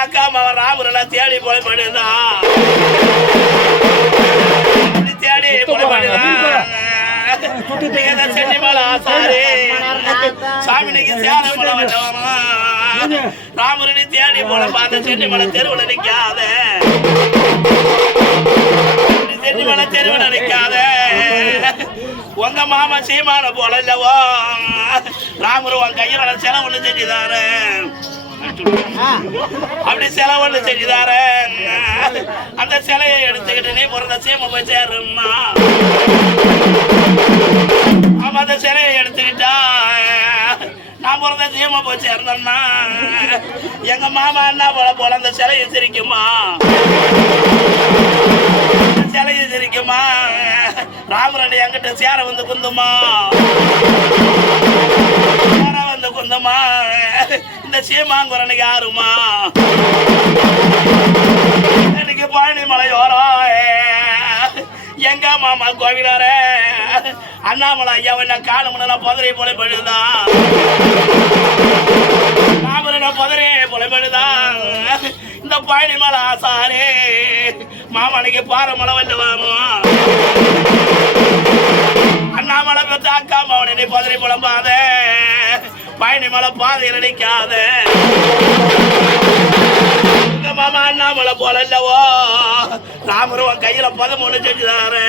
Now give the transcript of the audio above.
அக்கா மகன் ராமரெல்லாம் தேடி போய் பண்ணுதான் தேடி போய் பண்ணுதான் சென்னிமலை ஆசாரி சாமிக்கு சேரமலை வந்தவமா ராமரணி தேடி போல பார்த்த சென்னிமலை தெருவில் நிற்காத சென்னிமலை தெருவில் நிற்காத உங்க மாமா சீமான போல இல்லவோ ராமர் உன் கையில செலவு ஒண்ணு செஞ்சுதாரு அப்படி செலவு ஒண்ணு செஞ்சுதாரு அந்த சிலையை எடுத்துக்கிட்டு நீ பிறந்த சீமை போய் சேருமா ஆமா அந்த சிலையை எடுத்துக்கிட்டா நான் பிறந்த சீமை போய் சேர்ந்தோம்னா எங்க மாமா என்ன போல அந்த சிலையை சிரிக்குமா சிலையை சிரிக்குமா ராமரணி என்கிட்ட சேர வந்து குந்துமா சேர வந்து குந்துமா இந்த சீமாங்குரனுக்கு யாருமா எனக்கு பழனி மலையோரம் எங்க மாமா கோவிலாரே அண்ணாமலை ஐயா என்ன காலமுன்னெல்லாம் புதரை போல பழுதான் ராமரனை புதரே போல பழுதான் இந்த பழனி மலை ஆசாரே மாமனுக்கு பாறை மலை வல்லுவாமோ அண்ணாமலை பெற்ற அக்கா மாவனை புதரை புலம்பாத பழனி மலை பாதையில் நிற்காத மாமா அண்ணாமலை போல இல்லவோ ராமருவன் கையில 13 செஞ்சுதாரு